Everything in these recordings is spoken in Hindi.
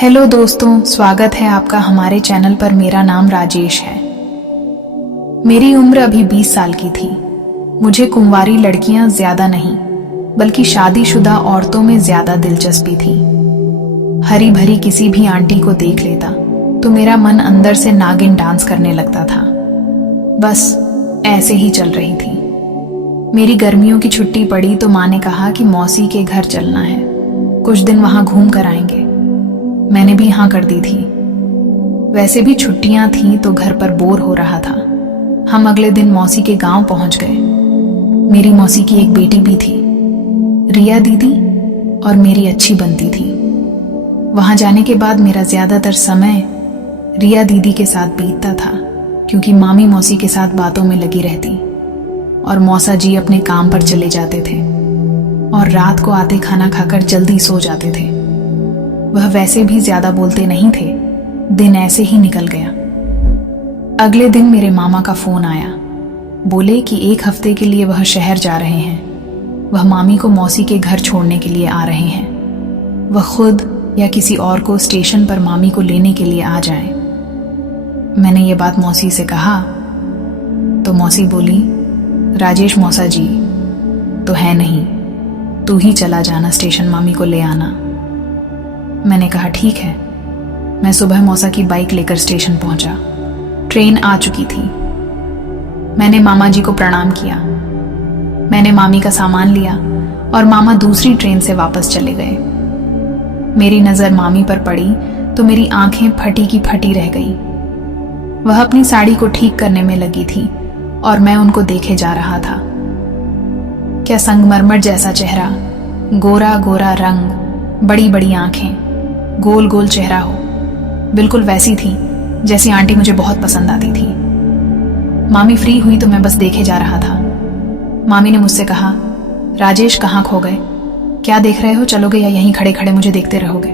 हेलो दोस्तों, स्वागत है आपका हमारे चैनल पर। मेरा नाम राजेश है। मेरी उम्र अभी 20 साल की थी। मुझे कुंवारी लड़कियां ज्यादा नहीं बल्कि शादीशुदा औरतों में ज्यादा दिलचस्पी थी। हरी भरी किसी भी आंटी को देख लेता तो मेरा मन अंदर से नागिन डांस करने लगता था। बस ऐसे ही चल रही थी। मेरी गर्मियों की छुट्टी पड़ी तो माँ ने कहा कि मौसी के घर चलना है, कुछ दिन वहां घूम कर आएंगे। मैंने भी हाँ कर दी थी। वैसे भी छुट्टियां थीं तो घर पर बोर हो रहा था। हम अगले दिन मौसी के गांव पहुंच गए। मेरी मौसी की एक बेटी भी थी, रिया दीदी, और मेरी अच्छी बनती थी। वहां जाने के बाद मेरा ज्यादातर समय रिया दीदी के साथ बीतता था, क्योंकि मामी मौसी के साथ बातों में लगी रहती और मौसा जी अपने काम पर चले जाते थे और रात को आते खाना खाकर जल्दी सो जाते थे। वह वैसे भी ज्यादा बोलते नहीं थे। दिन ऐसे ही निकल गया। अगले दिन मेरे मामा का फोन आया। बोले कि 1 हफ्ते के लिए वह शहर जा रहे हैं। वह मामी को मौसी के घर छोड़ने के लिए आ रहे हैं। वह खुद या किसी और को स्टेशन पर मामी को लेने के लिए आ जाए। मैंने ये बात मौसी से कहा तो मौसी बोली, राजेश मौसा जी तो है नहीं, तू ही चला जाना, स्टेशन मामी को ले आना। मैंने कहा ठीक है। मैं सुबह मौसा की बाइक लेकर स्टेशन पहुंचा। ट्रेन आ चुकी थी। मैंने मामा जी को प्रणाम किया। मैंने मामी का सामान लिया और मामा दूसरी ट्रेन से वापस चले गए। मेरी नजर मामी पर पड़ी तो मेरी आंखें फटी की फटी रह गई। वह अपनी साड़ी को ठीक करने में लगी थी और मैं उनको देखे जा रहा था। क्या संगमरमर जैसा चेहरा, गोरा गोरा रंग, बड़ी बड़ी आंखें, गोल गोल चेहरा हो। बिल्कुल वैसी थी जैसी आंटी मुझे बहुत पसंद आती थी। मामी फ्री हुई तो मैं बस देखे जा रहा था। मामी ने मुझसे कहा, राजेश कहाँ खो गए? क्या देख रहे हो? चलोगे या यहीं खड़े खड़े मुझे देखते रहोगे?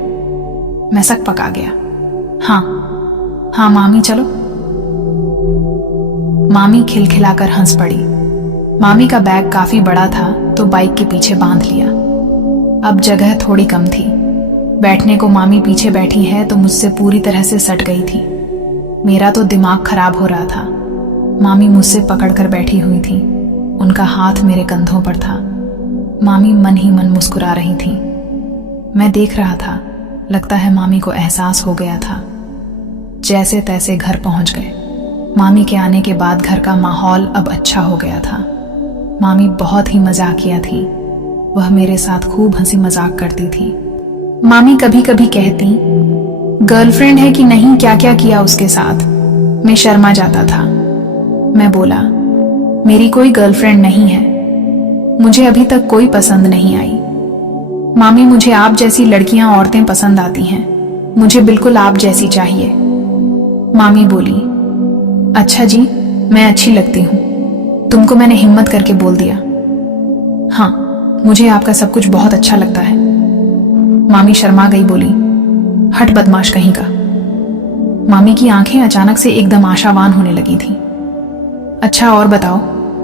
मैं सक पका गया। हाँ मामी चलो। मामी खिलखिलाकर हंस पड़ी। मामी का बैग काफी बड़ा था तो बाइक के पीछे बांध लिया। अब जगह थोड़ी कम थी। बैठने को मामी पीछे बैठी है तो मुझसे पूरी तरह से सट गई थी। मेरा तो दिमाग खराब हो रहा था। मामी मुझसे पकड़कर बैठी हुई थी। उनका हाथ मेरे कंधों पर था। मामी मन ही मन मुस्कुरा रही थी। मैं देख रहा था। लगता है मामी को एहसास हो गया था। जैसे तैसे घर पहुंच गए। मामी के आने के बाद घर का माहौल अब अच्छा हो गया था। मामी बहुत ही मजाकिया थी। वह मेरे साथ खूब हंसी मजाक करती थी। मामी कभी कभी कहती, गर्लफ्रेंड है कि नहीं, क्या क्या किया उसके साथ। मैं शर्मा जाता था। मैं बोला, मेरी कोई गर्लफ्रेंड नहीं है। मुझे अभी तक कोई पसंद नहीं आई। मामी, मुझे आप जैसी लड़कियां औरतें पसंद आती हैं। मुझे बिल्कुल आप जैसी चाहिए। मामी बोली, अच्छा जी, मैं अच्छी लगती हूं। तुमको मैंने हिम्मत करके बोल दिया। हाँ, मुझे आपका सब कुछ बहुत अच्छा लगता है। मामी शर्मा गई, बोली, हट बदमाश कहीं का। मामी की आंखें अचानक से एकदम आशावान होने लगी थी। अच्छा और बताओ,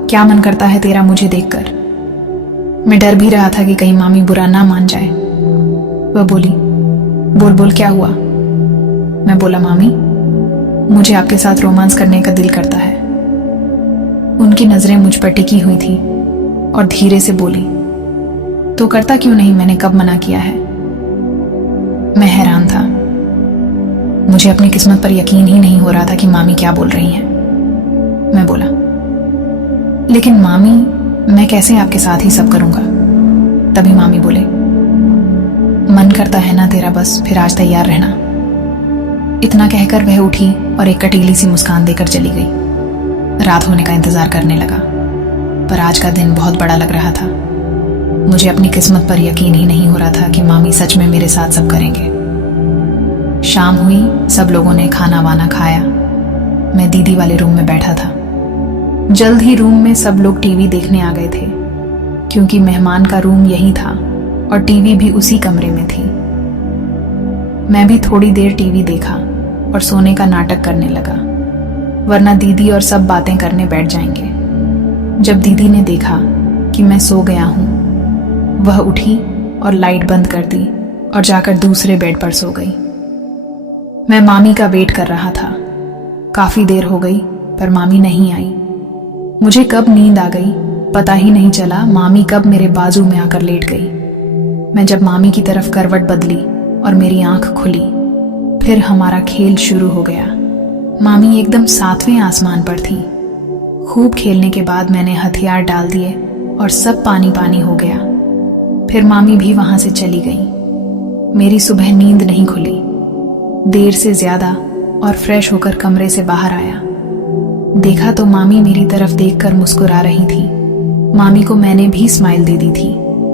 क्या मन करता है तेरा मुझे देखकर? मैं डर भी रहा था कि कहीं मामी बुरा ना मान जाए। वह बोली, बोल बोल क्या हुआ? मैं बोला, मामी मुझे आपके साथ रोमांस करने का दिल करता है। उनकी नजरें मुझ पर टिकी हुई थी और धीरे से बोली, तो करता क्यों नहीं? मैंने कब मना किया है? मैं हैरान था। मुझे अपनी किस्मत पर यकीन ही नहीं हो रहा था कि मामी क्या बोल रही हैं। मैं बोला, लेकिन मामी मैं कैसे आपके साथ ही सब करूंगा? तभी मामी बोले, मन करता है ना तेरा, बस फिर आज तैयार रहना। इतना कहकर वह उठी और एक कटीली सी मुस्कान देकर चली गई। रात होने का इंतजार करने लगा, पर आज का दिन बहुत बड़ा लग रहा था। मुझे अपनी किस्मत पर यकीन ही नहीं हो रहा था कि मामी सच में मेरे साथ सब करेंगे। शाम हुई, सब लोगों ने खाना वाना खाया। मैं दीदी वाले रूम में बैठा था। जल्द ही रूम में सब लोग टीवी देखने आ गए थे, क्योंकि मेहमान का रूम यही था और टीवी भी उसी कमरे में थी। मैं भी थोड़ी देर टीवी देखा और सोने का नाटक करने लगा, वरना दीदी और सब बातें करने बैठ जाएंगे। जब दीदी ने देखा कि मैं सो गया हूं, वह उठी और लाइट बंद कर दी और जाकर दूसरे बेड पर सो गई। मैं मामी का वेट कर रहा था। काफी देर हो गई पर मामी नहीं आई। मुझे कब नींद आ गई पता ही नहीं चला। मामी कब मेरे बाजू में आकर लेट गई। मैं जब मामी की तरफ करवट बदली और मेरी आंख खुली, फिर हमारा खेल शुरू हो गया। मामी एकदम 7वें आसमान पर थी। खूब खेलने के बाद मैंने हथियार डाल दिए और सब पानी पानी हो गया। फिर मामी भी वहां से चली गई। मेरी सुबह नींद नहीं खुली। देर से ज्यादा और फ्रेश होकर कमरे से बाहर आया। देखा तो मामी मेरी तरफ देखकर मुस्कुरा रही थी। मामी को मैंने भी स्माइल दे दी थी।